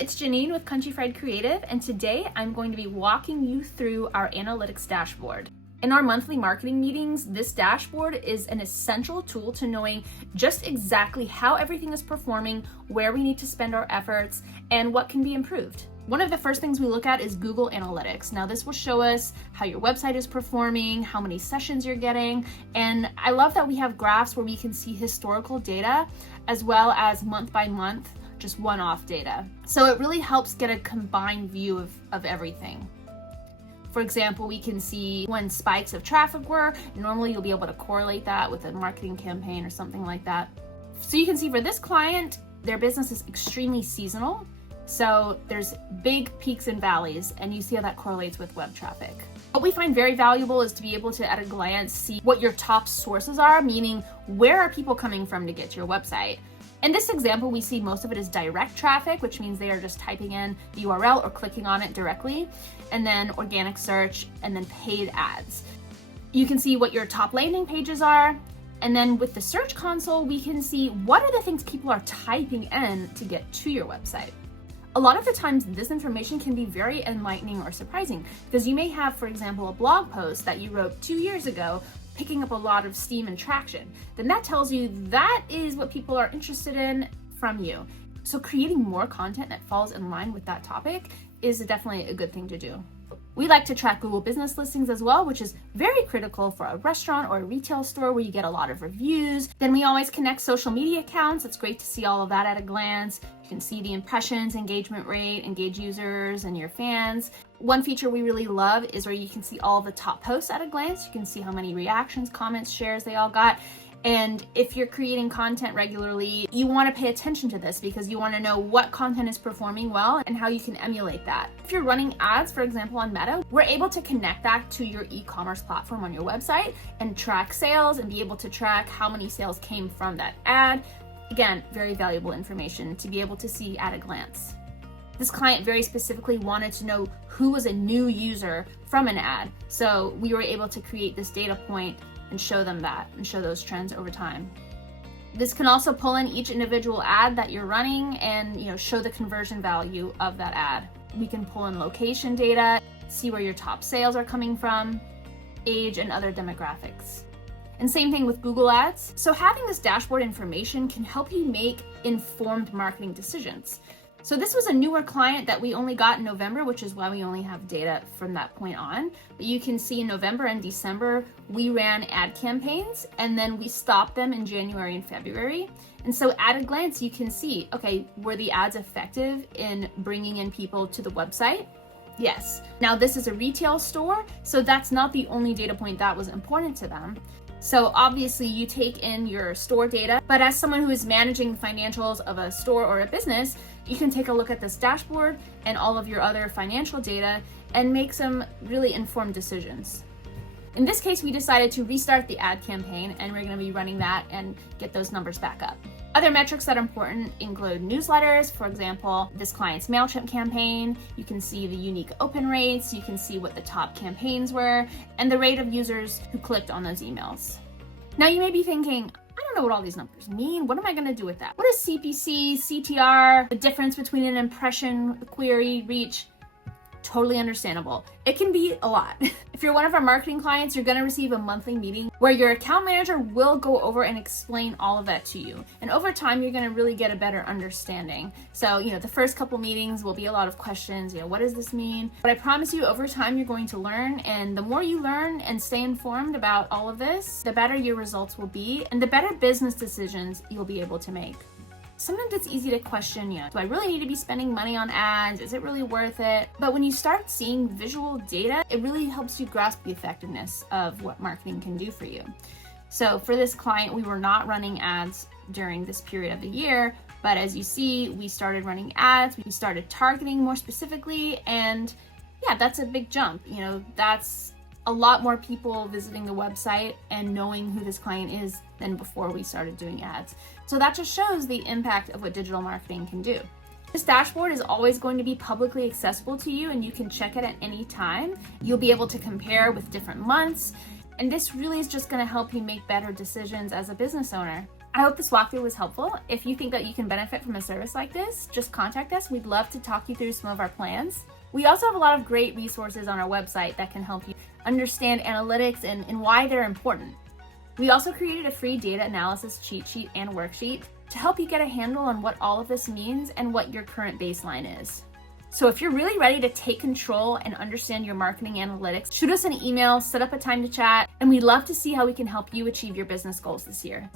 it's Janine with Country Fried Creative, and today I'm going to be walking you through our analytics dashboard. In our monthly marketing meetings, this dashboard is an essential tool to knowing just exactly how everything is performing, where we need to spend our efforts, and what can be improved. One of the first things we look at is Google Analytics. Now this will show us how your website is performing, how many sessions you're getting, and I love that we have graphs where we can see historical data as well as month by month, just one-off data. So it really helps get a combined view of everything. For example, we can see when spikes of traffic were. Normally you'll be able to correlate that with a marketing campaign or something like that. So you can see for this client, their business is extremely seasonal. So there's big peaks and valleys, and you see how that correlates with web traffic. What we find very valuable is to be able to, at a glance, see what your top sources are, meaning where are people coming from to get to your website. In this example, we see most of it is direct traffic, which means they are just typing in the URL or clicking on it directly, and then organic search, and then paid ads. You can see what your top landing pages are, and then with the Search Console, we can see what are the things people are typing in to get to your website. A lot of the times, this information can be very enlightening or surprising, because you may have, for example, a blog post that you wrote 2 years ago picking up a lot of steam and traction. Then that tells you that is what people are interested in from you. So creating more content that falls in line with that topic is definitely a good thing to do. We like to track Google business listings as well, which is very critical for a restaurant or a retail store where you get a lot of reviews. Then we always connect social media accounts. It's great to see all of that at a glance. You can see the impressions, engagement rate, engaged users, and your fans. One feature we really love is where you can see all the top posts at a glance. You can see how many reactions, comments, shares they all got. And if you're creating content regularly, you want to pay attention to this because you want to know what content is performing well and how you can emulate that. If you're running ads, for example, on Meta, we're able to connect that to your e-commerce platform on your website and track sales and be able to track how many sales came from that ad. Again, very valuable information to be able to see at a glance. This client very specifically wanted to know who was a new user from an ad. So we were able to create this data point and show them that and show those trends over time. This can also pull in each individual ad that you're running and show the conversion value of that ad. We can pull in location data, see where your top sales are coming from, age, and other demographics. And same thing with Google Ads. So having this dashboard information can help you make informed marketing decisions. So this was a newer client that we only got in November, which is why we only have data from that point on. But you can see in November and December, we ran ad campaigns and then we stopped them in January and February. And so at a glance, you can see, okay, were the ads effective in bringing in people to the website? Yes. Now this is a retail store, so that's not the only data point that was important to them. So obviously you take in your store data, but as someone who is managing financials of a store or a business, you can take a look at this dashboard and all of your other financial data and make some really informed decisions. In this case, we decided to restart the ad campaign and we're going to be running that and get those numbers back up. Other metrics that are important include newsletters. For example, this client's MailChimp campaign. You can see the unique open rates. You can see what the top campaigns were and the rate of users who clicked on those emails. Now you may be thinking, I don't know what all these numbers mean. What am I going to do with that? What is CPC, CTR, the difference between an impression, a query, reach? Totally understandable. It can be a lot. If you're one of our marketing clients, you're going to receive a monthly meeting where your account manager will go over and explain all of that to you. And over time, you're going to really get a better understanding. So, the first couple meetings will be a lot of questions. What does this mean? But I promise you, over time, you're going to learn. And the more you learn and stay informed about all of this, the better your results will be and the better business decisions you'll be able to make. Sometimes it's easy to question, do I really need to be spending money on ads? Is it really worth it? But when you start seeing visual data, it really helps you grasp the effectiveness of what marketing can do for you. So for this client, we were not running ads during this period of the year, but as you see, we started running ads, we started targeting more specifically, and yeah, that's a big jump. That's a lot more people visiting the website and knowing who this client is than before we started doing ads. So that just shows the impact of what digital marketing can do. This dashboard is always going to be publicly accessible to you and you can check it at any time. You'll be able to compare with different months, and this really is just going to help you make better decisions as a business owner. I hope this walkthrough was helpful. If you think that you can benefit from a service like this, just contact us. We'd love to talk you through some of our plans. We also have a lot of great resources on our website that can help you understand analytics and why they're important. We also created a free data analysis cheat sheet and worksheet to help you get a handle on what all of this means and what your current baseline is. So if you're really ready to take control and understand your marketing analytics, shoot us an email, set up a time to chat, and we'd love to see how we can help you achieve your business goals this year.